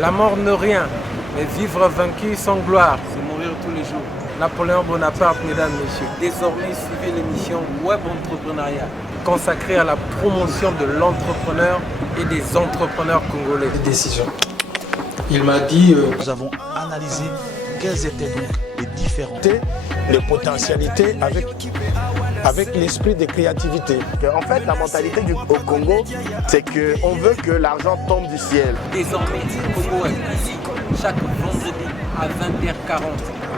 La mort ne rien, mais vivre vaincu sans gloire, c'est mourir tous les jours. Napoléon Bonaparte, mesdames, messieurs. Désormais, suivez l'émission Web Entrepreneuriat, consacrée à la promotion de l'entrepreneur et des entrepreneurs congolais. Décision. Il m'a dit, nous avons analysé quelles étaient donc les différentes les potentialités avec l'esprit de créativité. En fait, la mentalité au Congo, c'est qu'on veut que l'argent tombe du ciel. Désormais, Congo Web, chaque vendredi à 20h40,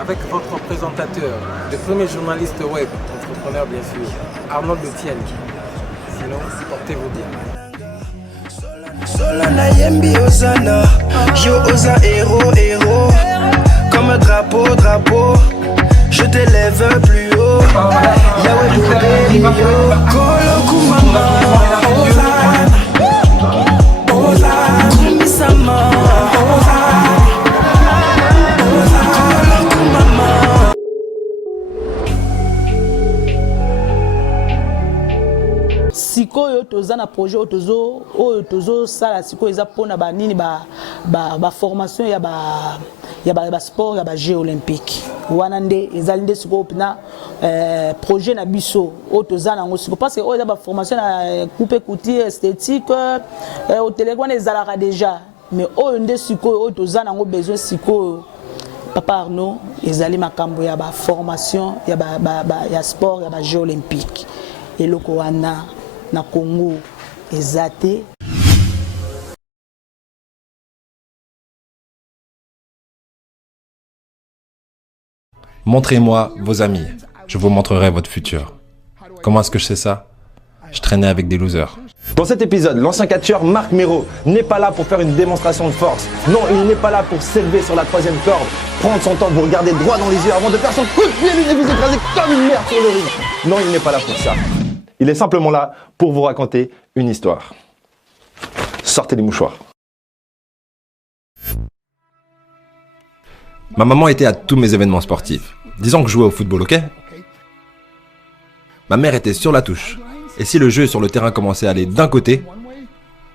avec votre présentateur, le premier journaliste web, entrepreneur bien sûr, Arnaud Detienne. Sinon, portez-vous bien. Solana Yembi Osana, yo osa héros, comme un drapeau, je t'élève plus haut. Yahweh Bobé, yo, Kolo Kumama, Osana, Kumisama, Kolo Kumama. Sikoyo toza na projet tozo sala sikoyo eza pona ba nini ba formation ya ba sport ya ba Jeux olympiques wana nde ezali nde sikoyo pina projet na biso toza nango sikoyo parce que eza ba formation na coupe couture esthétique au téléphone ezalaka déjà mais nde sikoyo toza nango besoin sikoyo Papa Arnaud ezali makambo ya ba formation ya sport ya ba Jeux olympiques eloko wana na Congo ezate. Montrez-moi vos amis, je vous montrerai votre futur. Comment est-ce que je sais ça? Je traînais avec des losers. Dans cet épisode, l'ancien catcheur Marc Mero n'est pas là pour faire une démonstration de force. Non, il n'est pas là pour s'élever sur la troisième corde, prendre son temps, vous regarder droit dans les yeux avant de faire son coup de pied et vous écraser comme une merde sur le ring. Non, il n'est pas là pour ça. Il est simplement là pour vous raconter une histoire. Sortez les mouchoirs. Ma maman était à tous mes événements sportifs. Disons que je jouais au football, ok? Ma mère était sur la touche. Et si le jeu sur le terrain commençait à aller d'un côté,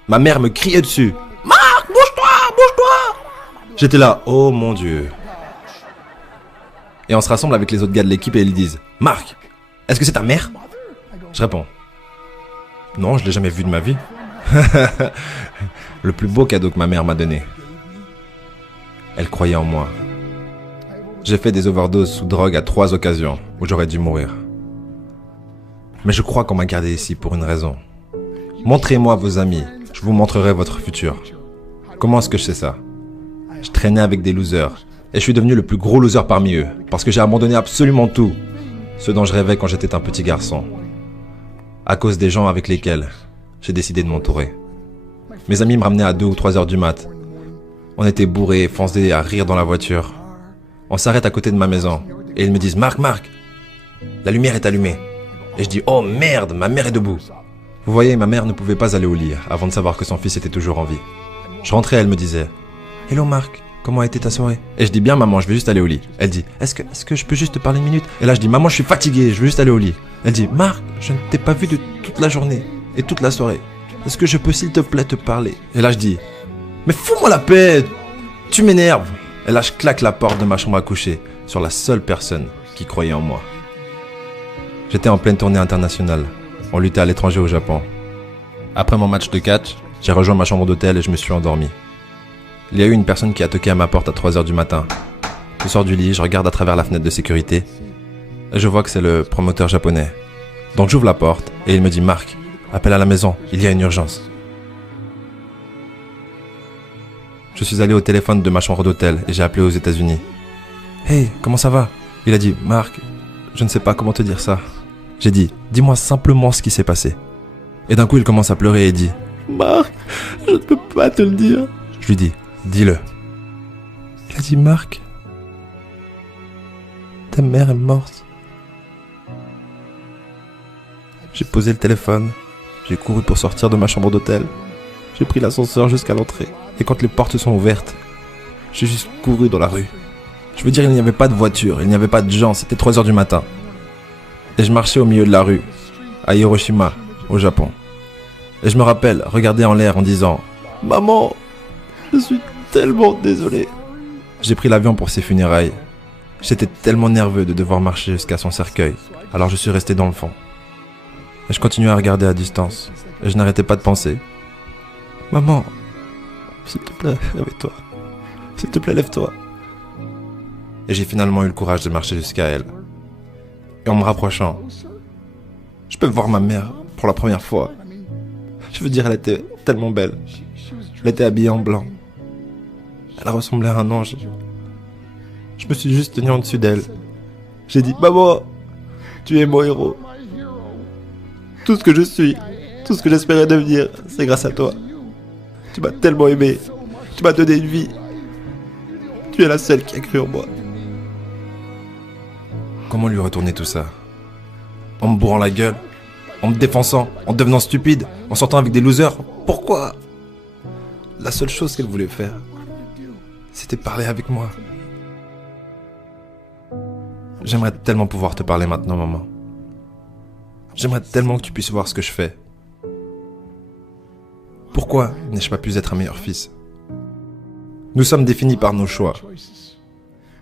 ma mère me criait dessus. Marc, bouge-toi, bouge-toi! J'étais là, oh mon Dieu. Et on se rassemble avec les autres gars de l'équipe et ils disent, Marc, est-ce que c'est ta mère? Je réponds, non, je l'ai jamais vue de ma vie. Le plus beau cadeau que ma mère m'a donné. Elle croyait en moi. J'ai fait des overdoses sous drogue à 3 occasions où j'aurais dû mourir. Mais je crois qu'on m'a gardé ici pour une raison. Montrez-moi vos amis, je vous montrerai votre futur. Comment est-ce que je sais ça? Je traînais avec des losers et je suis devenu le plus gros loser parmi eux parce que j'ai abandonné absolument tout, ce dont je rêvais quand j'étais un petit garçon. À cause des gens avec lesquels j'ai décidé de m'entourer. Mes amis me ramenaient à 2 ou 3 heures du mat. On était bourrés, foncés à rire dans la voiture. On s'arrête à côté de ma maison et ils me disent « Marc, la lumière est allumée. » Et je dis « Oh merde, ma mère est debout. » Vous voyez, ma mère ne pouvait pas aller au lit avant de savoir que son fils était toujours en vie. Je rentrais, elle me disait « Hello Marc, comment a été ta soirée ?» Et je dis « Bien maman, je vais juste aller au lit. » Elle dit « Est-ce que je peux juste te parler une minute ?» Et là je dis « Maman, je suis fatigué, je veux juste aller au lit. » Elle dit « Marc, je ne t'ai pas vu de toute la journée et toute la soirée. Est-ce que je peux s'il te plaît te parler ?» Et là je dis « Mais fous-moi la paix, tu m'énerves !» Et là je claque la porte de ma chambre à coucher sur la seule personne qui croyait en moi. J'étais en pleine tournée internationale. On luttait à l'étranger au Japon. Après mon match de catch, j'ai rejoint ma chambre d'hôtel et je me suis endormi. Il y a eu une personne qui a toqué à ma porte à 3 heures du matin. Je sors du lit, je regarde à travers la fenêtre de sécurité et je vois que c'est le promoteur japonais. Donc j'ouvre la porte et il me dit « Marc, appelle à la maison, il y a une urgence. » Je suis allé au téléphone de ma chambre d'hôtel et j'ai appelé aux États-Unis. « Hey, comment ça va ?» Il a dit « Marc, je ne sais pas comment te dire ça. » J'ai dit « Dis-moi simplement ce qui s'est passé. » Et d'un coup il commence à pleurer et dit « Marc, je ne peux pas te le dire. » Je lui dis « Dis-le. » Il a dit « Marc, ta mère est morte. » J'ai posé le téléphone, j'ai couru pour sortir de ma chambre d'hôtel. J'ai pris l'ascenseur jusqu'à l'entrée. Et quand les portes sont ouvertes, j'ai juste couru dans la rue. Je veux dire, il n'y avait pas de voiture, il n'y avait pas de gens, c'était 3 heures du matin. Et je marchais au milieu de la rue, à Hiroshima, au Japon. Et je me rappelle regarder en l'air en disant « Maman, je suis tellement désolé. J'ai pris l'avion pour ses funérailles. J'étais tellement nerveux de devoir marcher jusqu'à son cercueil. Alors je suis resté dans le fond. Et je continuais à regarder à distance. Et je n'arrêtais pas de penser. Maman, s'il te plaît, lève-toi. S'il te plaît, lève-toi. Et j'ai finalement eu le courage de marcher jusqu'à elle. Et en me rapprochant, je peux voir ma mère pour la première fois. Je veux dire, elle était tellement belle. Elle était habillée en blanc. Elle ressemblait à un ange. Je me suis juste tenu en dessus d'elle. J'ai dit, maman, tu es mon héros. Tout ce que je suis, tout ce que j'espérais devenir, c'est grâce à toi. Tu m'as tellement aimé. Tu m'as donné une vie. Tu es la seule qui a cru en moi. Comment lui retourner tout ça? En me bourrant la gueule? En me défonçant? En devenant stupide? En sortant avec des losers? Pourquoi? La seule chose qu'elle voulait faire, c'était parler avec moi. J'aimerais tellement pouvoir te parler maintenant, maman. J'aimerais tellement que tu puisses voir ce que je fais. Pourquoi n'ai-je pas pu être un meilleur fils? Nous sommes définis par nos choix.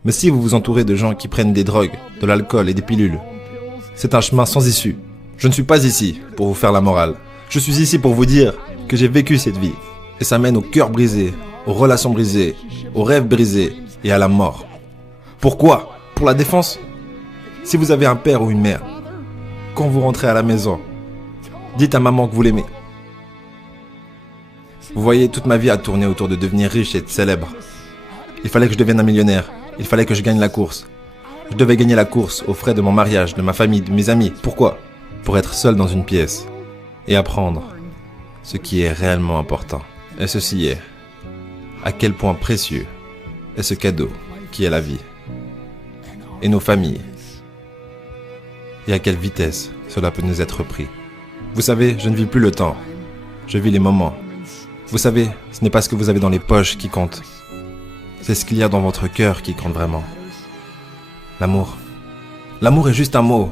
Mais si vous vous entourez de gens qui prennent des drogues, de l'alcool et des pilules, c'est un chemin sans issue. Je ne suis pas ici pour vous faire la morale. Je suis ici pour vous dire que j'ai vécu cette vie. Et ça mène au cœur brisé, aux relations brisées, aux rêves brisés et à la mort. Pourquoi? Pour la défense? Si vous avez un père ou une mère, quand vous rentrez à la maison, dites à maman que vous l'aimez. Vous voyez, toute ma vie a tourné autour de devenir riche et célèbre. Il fallait que je devienne un millionnaire. Il fallait que je gagne la course. Je devais gagner la course aux frais de mon mariage, de ma famille, de mes amis. Pourquoi? Pour être seul dans une pièce et apprendre ce qui est réellement important. Et ceci est à quel point précieux est ce cadeau qui est la vie et nos familles. Et à quelle vitesse cela peut nous être pris. Vous savez, je ne vis plus le temps. Je vis les moments. Vous savez, ce n'est pas ce que vous avez dans les poches qui compte. C'est ce qu'il y a dans votre cœur qui compte vraiment. L'amour. L'amour est juste un mot.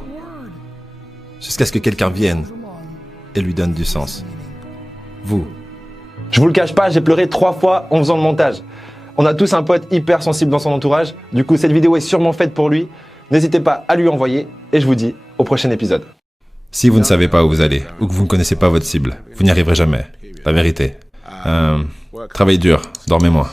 Jusqu'à ce que quelqu'un vienne et lui donne du sens. Vous. Je vous le cache pas, j'ai pleuré 3 fois en faisant le montage. On a tous un pote hyper sensible dans son entourage. Du coup, cette vidéo est sûrement faite pour lui. N'hésitez pas à lui envoyer. Et je vous dis au prochain épisode. Si vous ne savez pas où vous allez, ou que vous ne connaissez pas votre cible, vous n'y arriverez jamais. La vérité. Travaillez dur, dormez moins.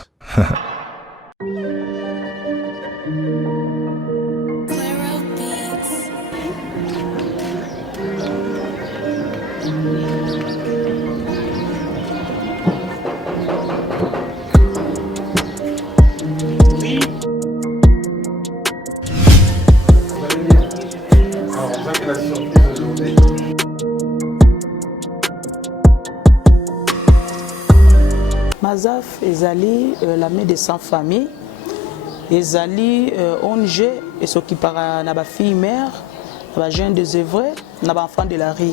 Mazaf ezali l'armée des sans-familles ezali ONG et s'occupera na ba fille mère na ba jeunes désœuvrés na ba enfants de la rue.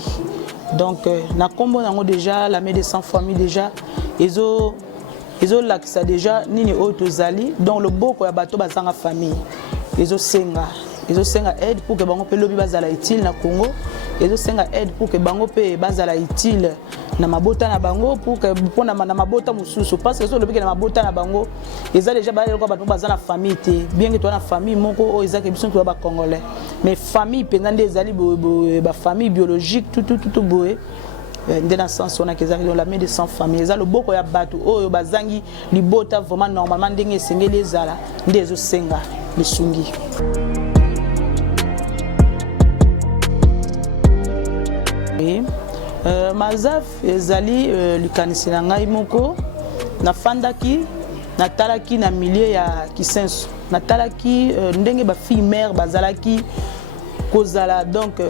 Donc na kombo nango déjà l'armée des sans-familles déjà ezo lakisa déjà nini oyo tozali donc le boko ya bato bazanga famille ezo senga aide pour que bango pe lobi bazala utile na Congo ezosenga aide pour que bango pe bazala utile na mabota na bango pour que pona na mabota mususu parce que so lobi que na mabota na bango eza déjà ba ko bato bazala famille te bien que toi na famille moko o eza ke biso to ba congolais mais famille pendant des ali ba famille biologique tout boé ndena sens on a kezaki dans la main de sans famille eza le boko ya bato oyo bazangi libota vraiment normalement ndenge esengeli ezala ndezo senga lisungi. Mazaf ezali likanisi na ngai moko nafandaki natalaki na milieu ya Kisenso natalaki ndenge ba fille mère bazalaki kozala donc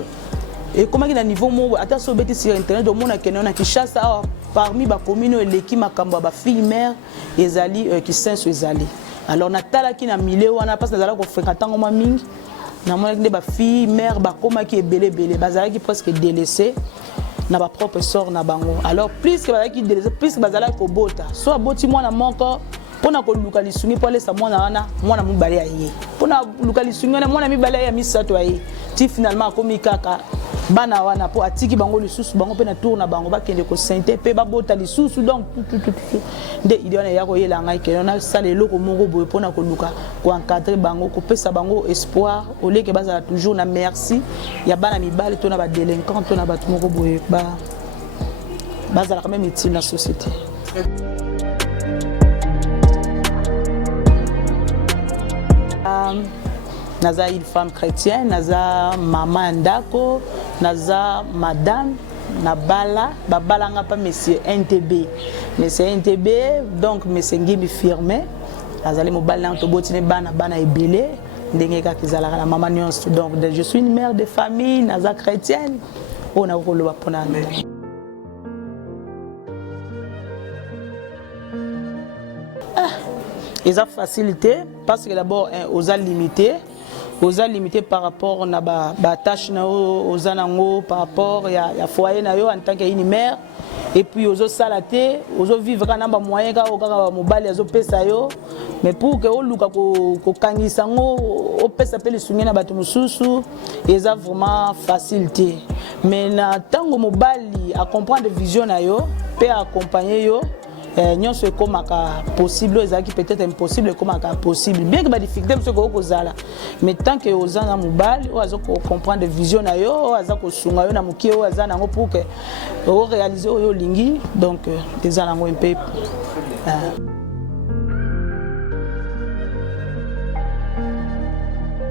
et comment na niveau mo ata so beti sur internet au mona keno na Kinshasa parmi ba commune eleki makambo ba fille mère ezali Kisenso ezali alors natalaki na milieu wana parce que nazala ko fréquenter ngoma mingi na mona nde ba fille mère ba komaki ebele bazalaki presque délaissé na ba propre sort na bango alors plus que bazalaki délaissé plus que bazalaki kobota so aboti mwana moko pona ko luka lisungi po lesa mwana mubale aye pona luka lisungi na mwana mibale ya misato aye ti finalement akomi kaka bana wana po atiki bango lisusu bango pe na tour na bango bakende ko sainte pe babota lisusu donc nde idée wana ya ko yela ngai ke na sala eloko moko boye pona ko luka ko encadrer bango ko pesa bango espoir au lieu que bazala toujours na merci ya bana mibale to na ba délinquant to na batu moko boye bazala quand même utile na société. Naza une femme chrétienne, naza maman ndako, naza madame, nabala, babala nga pas monsieur NTB. Monsieur NTB, donc monsieur Ngimi firmé. Nazali mobile na to botine bana ebele, ndenge ka kizala la maman nyonso. Donc je suis une mère de famille, naza chrétienne. On a rolo ba pona. Ils ont facilité parce que d'abord aux a limité par rapport à la tâche aux anango par rapport à foyer en tant que mère et puis aux salaté aux vivre quand on moyen quand mobile aux pesa yo mais pour que au luka ko kangisa ngo au pesa pe le sunye na bato mususu ils ont vraiment facilité mais na tango mobile à comprendre vision na yo pe accompagner yo nous sommes comme possible, qui peut-être impossible comme possible. Bien que les difficultés soient là, mais tant que aux gens ont mobile, ils comprendre des visions, ils ont sunga na mukie, ils ont pour que réaliser au lingi, donc des gens ont un peu.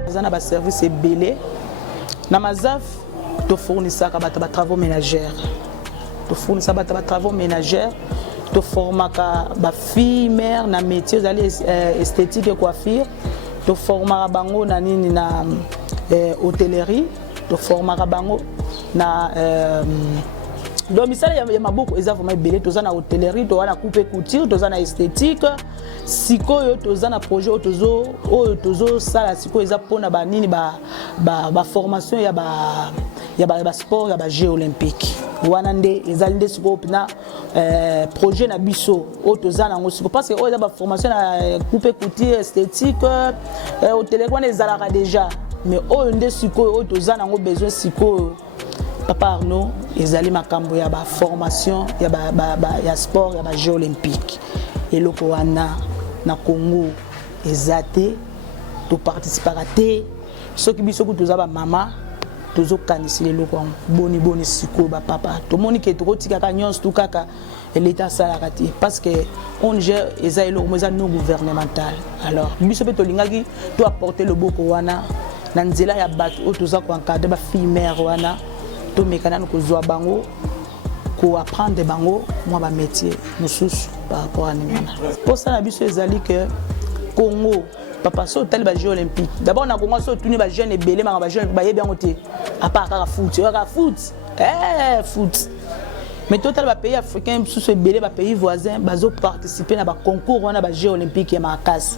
Ils ont un service belé. Na mazaf, tu fournis ça comme des travaux ménagères. Tu fournis ça comme des travaux ménagères. Tu formes ba fille mère na métier esthétique et coiffure, tu formes bango na nini na hôtellerie, tu formes bango na donc ça il y a beaucoup exactement belé tu na hôtellerie, tu na coupe couture, tu na esthétique, siko yo tu na projet tozo sala siko eza pona ba nini ba formation ya ba sport ya ba jeux olympiques. Wanande ezalinde siko pina projet na biso otoza nango siko parce que oza ba formation na coupe couture esthétique hôtellerie wana ezalaka déjà mais onde siko otoza nango besoin siko papa Arnaud ezali makambo ya ba formation ya sport ya ba jeux olympiques eloko wana na Congo ezate to participera te soki biso kutoza ba mama tozo kanisile loko boni siko ba papa to moni ke to kotika ka nyonso tout kaka l'état salarati parce que on gère ezalo moza non gouvernemental alors biso pe to lingaki to apporter le boko wana na nzela ya bato o toza ko encadrer ba fille mère wana to mekana ko zwa bango ko apprendre bango moi ba métier mususu par rapport à nina pour ça na biso ezali que Congo papa so tel ba jeux olympiques d'abord na Congo so tourner ba jeune belé ma ba jeune ba yé bien côté à part ka foot foot mais total ba pays africain sous ce belé ba pays voisin bazo participer na ba concours wana ba jeux olympiques ya makas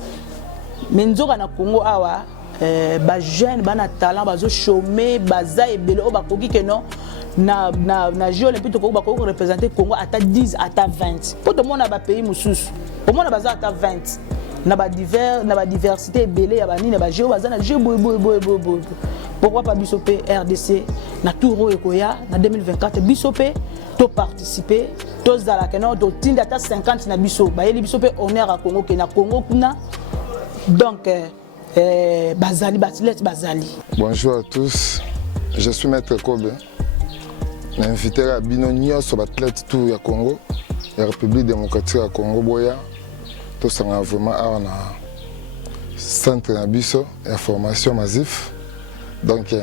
mais nzoka na Congo awa ba jeune bana talent bazo chômer baza ebele o ba koki que non na jeux olympiques ko ba ko représenter Congo à 10 à 20 pour tout le monde ba pays mususu au monde baza à 20 na ba diversité belé ya bani na ba jeu bazana jeu boy pourquoi pas bisope RDC na touro ekoya na 2024 bisope to participer to zala kena to tinda ta 50 na biso ba yeli bisope honneur à Congo ke na Congo kuna donc bazali batlet bazali. Bonjour à tous, je suis maître Kobe. Invité à Bino sur l'athlète tout ya Congo, la République démocratique à Congo boya. Tout ça a vraiment un centre d'abisso et formation massif. Donc,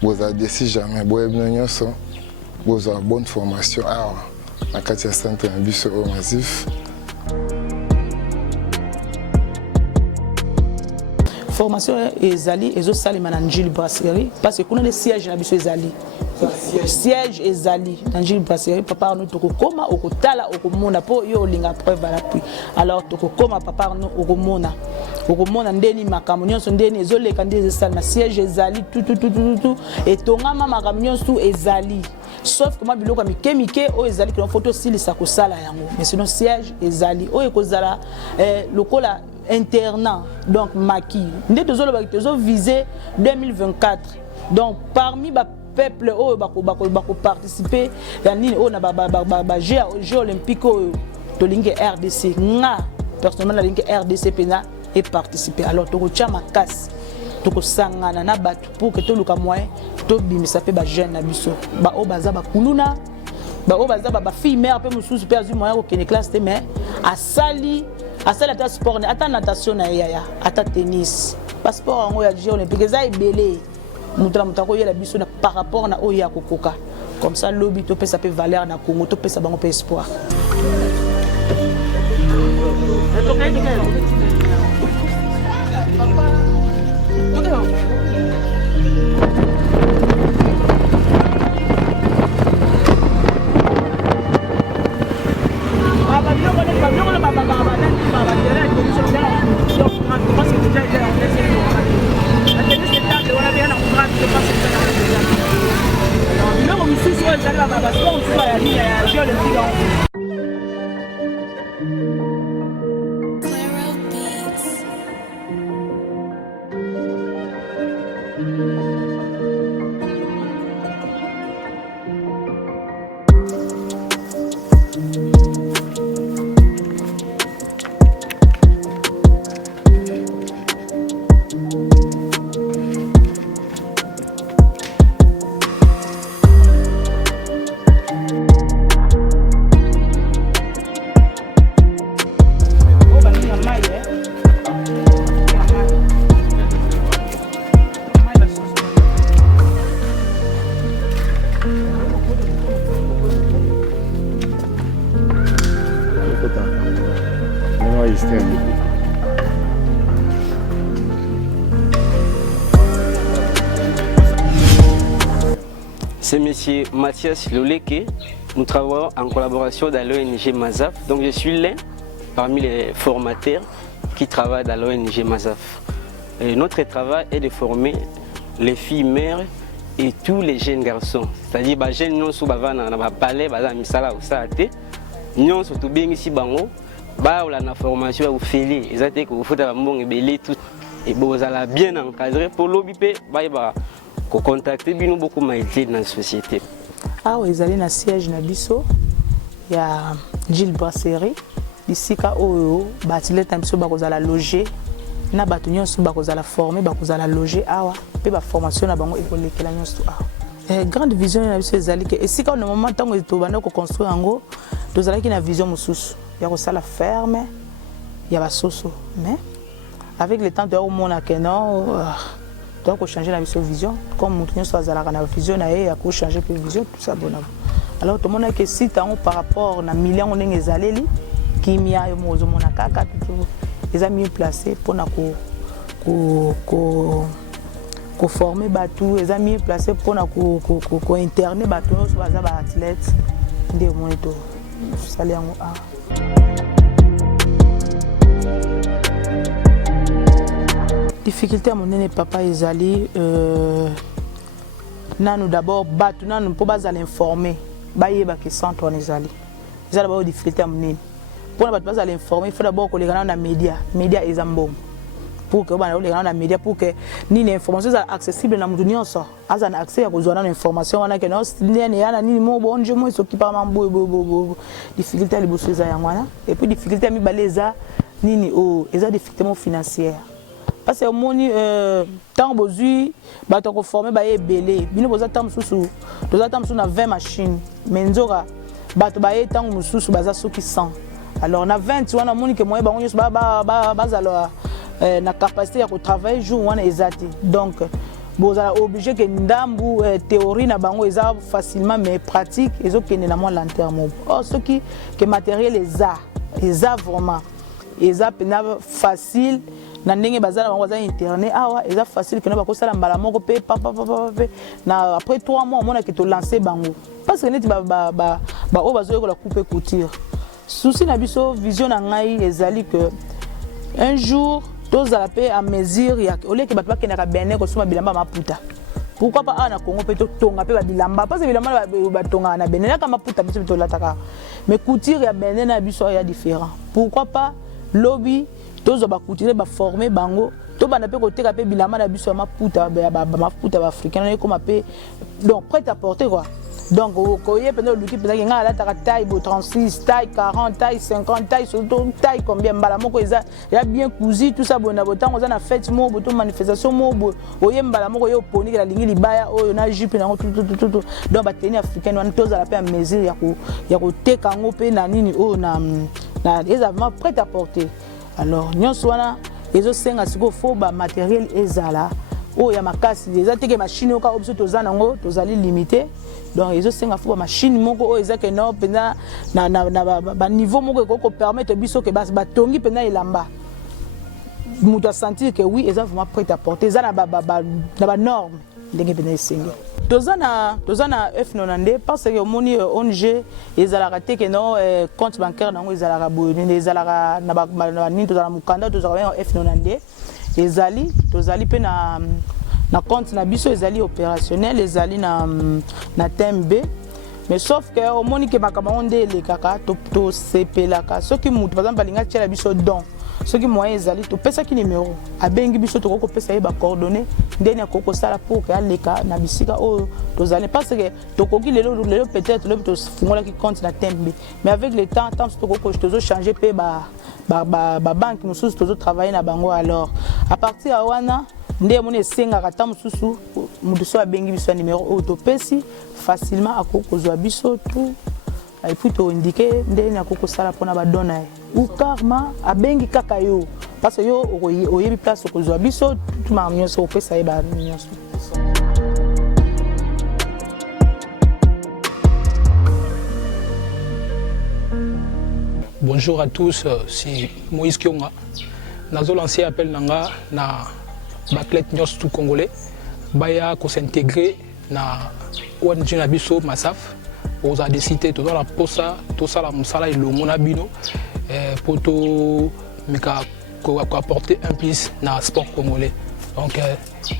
vous avez décidé jamais vous avez une bonne formation à un centre d'abisso massif. Formation ezali ezo salima na Njili Brasserie parce que kuna le siège na biso ezali siège ezali na Njili Brasserie papa nous tokokoma okotala okomona po yo linga preuve à l'appui alors tokokoma papa nous okomona ndeni makambo nyonso ndeni ezoleka ndezi salima siège ezali tout et tongama makambo nyonso ezali sauf que ma biloko mike o ezali que photo silisa ko sala yango mais sinon siège ezali o ekozala lokola internat donc maquis ndé tozolo ba tozo viser 2024 donc parmi peuple oyo bako participer ya nini oyo na ba jeux olympiques oyo tolingi RDC nga personnellement na lingi RDC pena et participer alors to kotia makasi to kosangana na bato pour que to luka moyen to bimisa pe ba jeune na biso ba o baza ba kuluna ba o baza ba fille mère pe mususu pe azu moyen ko kene classe te mais asali ata sport ata natation na yaya ata tennis passeport ngo ya jeux olympiques za ebele mutala mutako yela biso na par rapport na oya kokoka comme ça lobby to pesa pe valeur na Congo to pesa bango pe espoir. C'est M. Mathias Loleke. Nous travaillons en collaboration dans l'ONG Mazaf. Donc je suis l'un parmi les formateurs qui travaillent dans l'ONG Mazaf. Et notre travail est de former les filles mères et tous les jeunes garçons. C'est-à-dire les jeunes non sont dans palais, dans misala ou ça non surtout bien ici bango, bah on a la formation au félé. Ils ont dit que vous faites un bon et tout et vous allez bien encadrer pour l'obipé, bah contacter bien beaucoup maîtrise dans la société. Ah oui, ils allaient dans le siège de Bisso, il y a Gilles Brasserie, ici quand on bâtiment tamso bakoza la loger, na batunyo so bakoza la former, bakoza la loger awa, pe ba formation na bango école que la nyonso awa. Grande vision na biso ezali que et si quand au moment tango to bana ko construire ngo, tozala ki na vision mosusu, ya ko sala ferme, ya ba soso, mais avec le temps de au mona que non donc on changer la vision comme nous sommes à la vision et à changer la vision tout ça bon alors tout le monde que si par rapport à millions on est allé qui m'y a eu mon kaka tout les amis placés pour na ko former batou les amis placés pour na ko interner batou sur les athlètes de mon to salé en a difficulté à mon aîné papa ezali nanu d'abord batu nanu pour bas aller informer bayeba que centre on ezali ezali d'abord difficulté à mon aîné pour na batu bas aller informer il faut d'abord que les gens na média ezambom pour que bana les gens na média pour que ni l'information soit accessible na mutu nyonso azana accès à kozwana na information wana que non nene yana ni mo bon je mo s'occupe pas bo difficulté les bosso za yangwana et puis difficulté mi baleza nini o eza difficulté financière. Parce que moni tant bozui bato ko former ba ebele bino boza tam susu doza tam susu na 20 machines mais nzoka bato ba tant mususu baza soki 100 alors na 20 wana moni que moyen ba onyo bazalo na capacité ya ko travailler jour wana ezati donc boza obligé que ndambu théorie na bango eza facilement mais pratique ezokende na moins long terme or ce qui que matériel eza vraiment eza pena facile na ndenge bazala bango za internet awa eza facile que na bakosala mbala moko pe na après 3 mois on a que to lancer bango parce que neti ba o bazo ko la couper couture souci na biso vision na ngai ezali que un jour tous à paix à mesure ya au lieu que bato bakena bene ko suma bilamba maputa pourquoi pas na Congo pe to tonga pe ba bilamba parce que bilamba ba tonga na bene na kama maputa biso to lataka mais couture ya bene na biso ya différent pourquoi pas lobby tous ba couture ba former bango to bana pe côté ka pe bilama na biso maputa maputa africain na comme pe donc prêt à porter quoi. Donc quand il y a pendant l'outil pendant qu'il y a la taille 36 taille 40 taille 50 taille surtout taille combien mbala moko il y a bien cousu tout ça bon na botan on a fête mo boto manifestation mo oye mbala moko yo poni la lingi libaya oyo na jupe na tout donc ba tenir africaine on tous à la paix mesure ya ko teka ngo pe na nini o na exactement prêt à porter. Alors nyonso wana ezo senga siko fo ba matériel ezala o ya makasi déjà teke machine oka obso tozana ngo tozali limité. Donc ils ont fait machine moko ezaka no pena na niveau moko ko permettre biso que bas batongi pena elamba muto sentir que oui ils ont vraiment prêt à porter ça na ba norme ndenge pena esengi tozana F90 parce que moni ONG ezalaka te que non compte bancaire nango ezalaka boyene ezalaka na ni tozala mukanda tozala F90 tozali pe na compte na biso ezali opérationnel ezali na TMB mais sauf que au moni ke makama onde le kaka to sepelaka soki mutu par exemple balinga tshela biso don soki moyen ezali to pesa ki numéro abengi biso to ko pesa ba coordonnées ndeni akoko sala pour que aleka na bisika o tozali parce que to koki lelo peut-être le to fungola ki compte na TMB mais avec le temps to ko to changer pe ba banque nous tous to travailler na bango alors à partir à wana ndé mon esenga kata mususu mutu so abengi biso numéro auto pesi facilement akoko zwa biso tout et puis to indiquer ndé na koko sala pona ba dona ou karma abengi kaka yo parce que yo oyebi place ko zwa biso tout ma nyonso pesa e ba nyonso. Bonjour à tous, c'est Moïse Kionga. Nazo lancé appel nanga na athlète nyos tout congolais baya ko s'intégrer na ONG na biso Mazaf aux a décidé to la posa to sala musala ilongo na bino pour to mika ko apporter un plus na sport congolais. Donc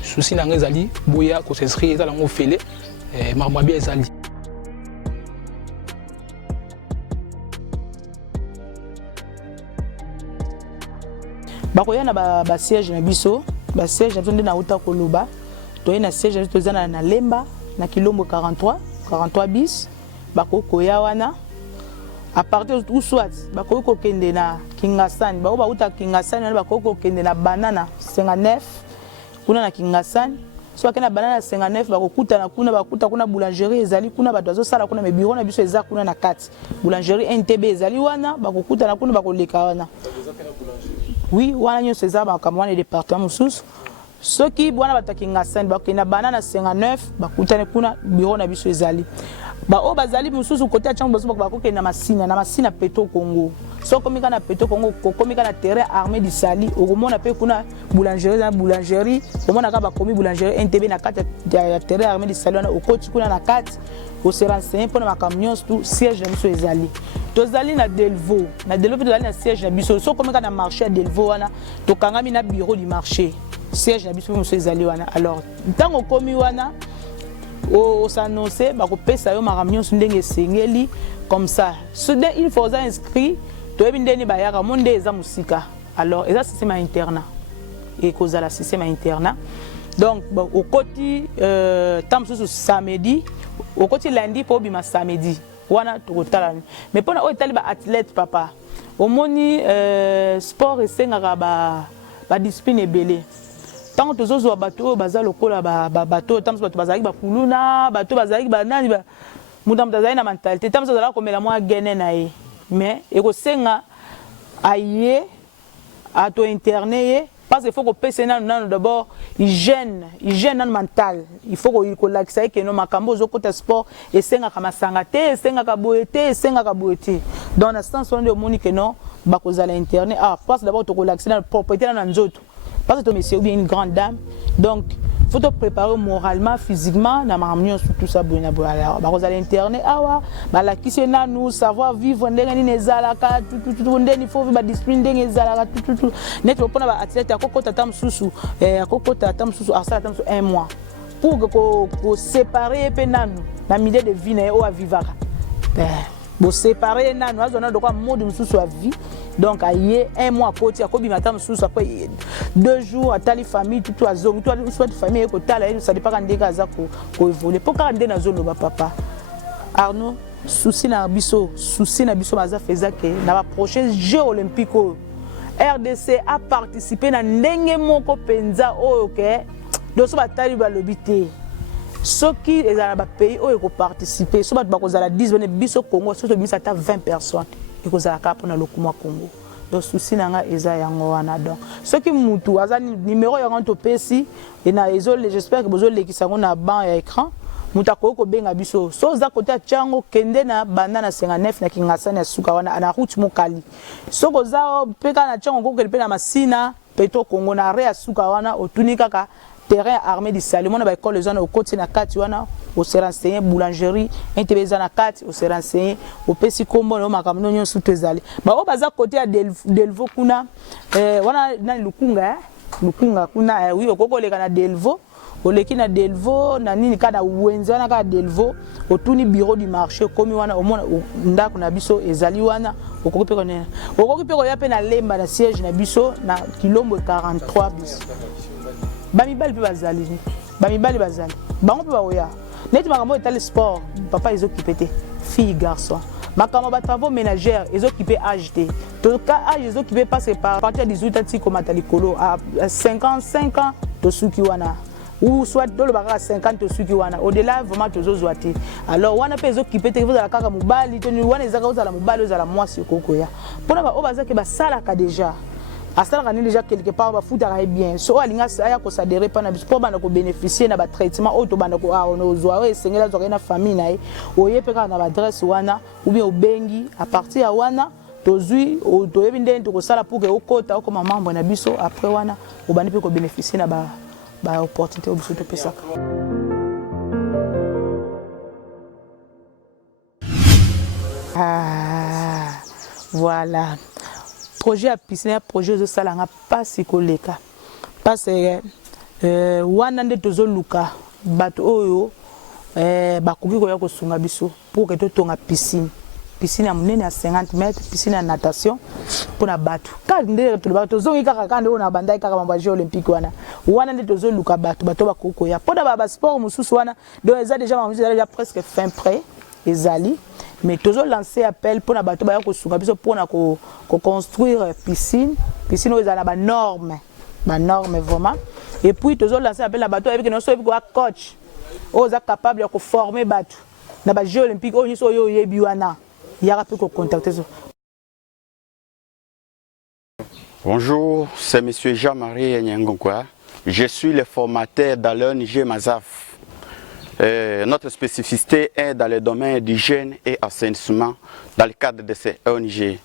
souci na ngezali boya ko s'inscrire za lango fele marmabia ezali. Bakoya na ba siège na biso ba siège nde na uta koloba to na siège to zana na Lemba na Kilombo 43 bis bakoya wana à partir où soit bakoko kende na Kingasani ba uta Kingasani na bakoko kende na Banana 59 kuna na Kingasani soit na Banana 59 bakokutana kuna bakuta kuna boulangerie ezali kuna bato sala kuna me bureau na biso eza kuna na 4 boulangerie NTB ezali wana bakokutana kuna bakoleka wana. Oui, wana nyonso eza bakamwana e département mosusu soki bwana bataki Ngasani bakena Banana 59 bakutane kuna bureau na biso ezali ba o bazali mosusu côté ya chango baso bakokena na masina Petro Congo so komika na Petro Congo komika na terrain armée du Sali okomona pe kuna boulangerie omona ka bakomi boulangerie NTB na kati ya terrain armée du Sali wana okoti kuna na kati o se renseigner pour na camions tout siège na biso ezali tozali na Delvaux tozali na siège na biso so komika na marché ya Delvaux wana to kangami na bureau du marché siège na biso biso ezali wana alors ntango komi wana o s'annoncer ba ko pesa yo makamyo ndenge sengeli comme ça soudain il faut inscrit to ebindeni ba yaka monde eza musika alors eza système internat et cause la système internat donc au côté tamsusu samedi au côté lundi pour bima samedi wana to kotala mais pona o etali ba athlète papa au moni sport esengaka ba discipline ebele. Tant que tous les bateaux, bateau, tant que bazali ba kuluna, bateau bazali ba nani ba, mudam bazali na mentalité. Tant que bazala comme la moi gagner nae, mais eko senga aye, à to interner, parce qu'il faut que pese nan d'abord hygiène nan mental. Il faut que l'accès que nos makambo zo côté sport et senga kama sangate, senga ka boete, senga ka boete. Dans l'instant on de monique non, ba ko zala interner. Ah, parce d'abord to l'accès dans propriété nan nzoto. Parce que monsieur ou bien une grande dame, donc il faut te préparer moralement, physiquement, na marmion sur tout ça bon alors ba ko internet awa ba la kisena nous savoir vivre ndenge ni nezalaka tout ndeni faut vivre ba discipline ndenge ezalaka tout net pona ba athlète akokota tam susu akokota tam susu asala tam susu 1 mois pour que ko séparer pe nanu na milieu de vie na o avivaka Bon, séparé, nous avons un mot de la vie. Donc, il y a un mois à côté, après 2 jours, à la famille, tout à zone, tout à famille, ça dépend de ce qu'on évolue. Pourquoi on est dans la zone, papa? Arnaud, souci na biso baza faisake na ba prochain Jeux olympiques. RDC a participé na ndenge moko penza oyo ke doso batali balobi te. Soki ezala ba pays oyo ko participer, so bat bakozala 10 bone biso Congo, so to bisa ta 20 personnes. Ekozala ka pona lokuma Congo. Donc souci nanga eza yango wana donc. Soki mutu aza numéro yango to pesi et na ezole, j'espère que bozo lekisa ngo na ban ya écran. Mutako ko benga biso so za kota chango kende na banda na 59 na kingasani ya suka wana ana route mokali so ko za peka na chango ko kelpe na masina peto Congo na re ya suka wana otunika ka terrain armé du Salomon na ba école zona au côté na kati wana au se renseigner boulangerie intebeza na kati au se renseigner au pesi kombo no makamno nyo sutezali ba o baza côté ya Delvo kuna wana na lukunga kuna oui okoko leka na Delvo oleki na Delvo na nini kana wenza na ka Delvo otuni bureau du marché komi wana omona ndako na biso ezali wana okoki pe ko ya pe na lemba na siège na biso na kilombo 43 bis bamibali pe bazali bango pe baoya neti makambo etali sport papa ezokipe te fille garçon makambo ba travaux ménagères ezokipe AGT to ka âge ezokipe parce que par partir de 18 ans ti komata likolo à 55 ans to suki wana ou soit dans le barrage 50 suki wana au-delà vraiment tozo zoati alors wana pe ezokipe te vous la kaka mobali to ni wana ezaka uzala mobali uzala mwasi koko ya pona ba obaza ke ba sala ka déjà asala déjà quelque part ba futa ka bien so alinga aya ko s'adhérer pa na sport bana ko bénéficier na ba traitement auto bana ko ono zoa e sengela zo na famille na e oyepe ka na ba adresse wana ou bien obengi à partir ya wana tozui o toyebi ndeni to sala pour que okota ko membre na biso après wana obani pe ko bénéficier na ba opportunité au biso de pesa. Ah, voilà. Projet à piscine, projet de salanga pas si koleka. Parce que wana nde tozo luka bato oyo bakoki koya ko sunga biso pour que to tonga piscine. Piscine à monene à 50 mètres, piscine à natation pour na bato. Quand nde to bato zongi kaka kande ona bandai kaka mamba Jeux olympiques wana nde tozo luka bato ba koko ya. Pour na ba sport mususu wana donc eza déjà presque fin prêt ezali mais tozo lancer appel pour na bato ba ko sunga biso pour na ko construire piscine oyo ezala ba norme vraiment et puis tozo lancer appel na bato avec no so ko coach oza capable de former bato na ba Jeux olympiques oyo so yo yebi wana. Bonjour, c'est M. Jean-Marie Nyangongwa. Je suis le formateur dans l'ONG Mazaf. Notre spécificité est dans le domaine d'hygiène et assainissement dans le cadre de ces ONG.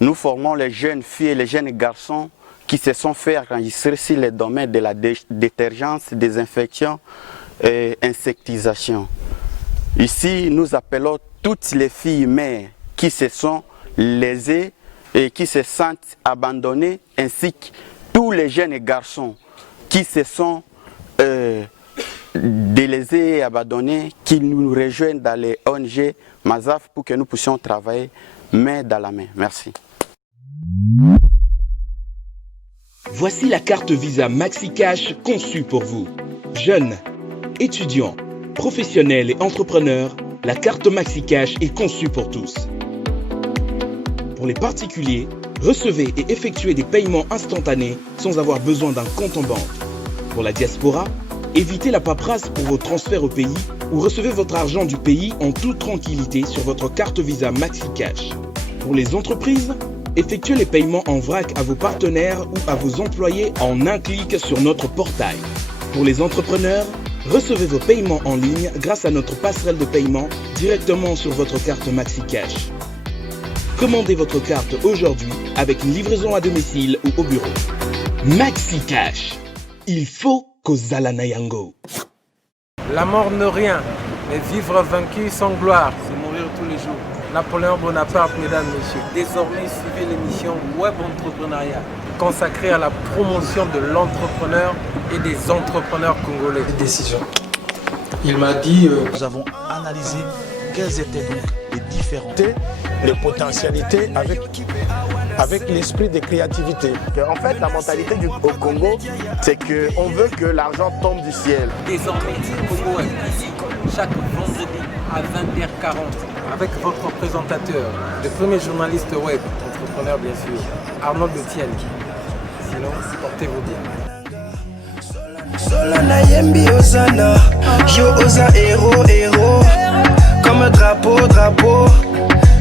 Nous formons les jeunes filles et les jeunes garçons qui se sont fait enregistrer sur le domaine de la détergence, désinfection et insectisation. Ici, nous appelons toutes les filles mères qui se sont lésées et qui se sentent abandonnées, ainsi que tous les jeunes garçons qui se sont délaissés et abandonnés, qui nous rejoignent dans les ONG Mazaf pour que nous puissions travailler main dans la main. Merci. Voici la carte Visa MaxiCash conçue pour vous. Jeunes, étudiants, professionnels et entrepreneurs, la carte MaxiCash est conçue pour tous. Pour les particuliers, recevez et effectuez des paiements instantanés sans avoir besoin d'un compte en banque. Pour la diaspora, évitez la paperasse pour vos transferts au pays ou recevez votre argent du pays en toute tranquillité sur votre carte Visa MaxiCash. Pour les entreprises, effectuez les paiements en vrac à vos partenaires ou à vos employés en un clic sur notre portail. Pour les entrepreneurs, recevez vos paiements en ligne grâce à notre passerelle de paiement directement sur votre carte MaxiCash. Commandez votre carte aujourd'hui avec une livraison à domicile ou au bureau. MaxiCash. Il faut qu'Ozala Nayango. La mort ne rien, mais vivre vaincu sans gloire, c'est mourir tous les jours. Napoléon Bonaparte, mesdames, messieurs. Désormais, suivez l'émission Web Entrepreneuriat, consacrée à la promotion de l'entrepreneur et des entrepreneurs congolais. Décision. Il m'a dit... Nous avons analysé quels étaient donc les différents. Les potentialités avec l'esprit de créativité. En fait, la mentalité au Congo, c'est qu'on veut que l'argent tombe du ciel. Désormais, Congo Web, ici, chaque vendredi à 20h40, avec votre présentateur, le premier journaliste web, entrepreneur bien sûr, Arnold Etienne. Sinon, portez-vous bien. Solana yembi ozana, yo oza héros, comme drapeau,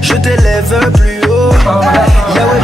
je t'élève plus haut. Yahweh,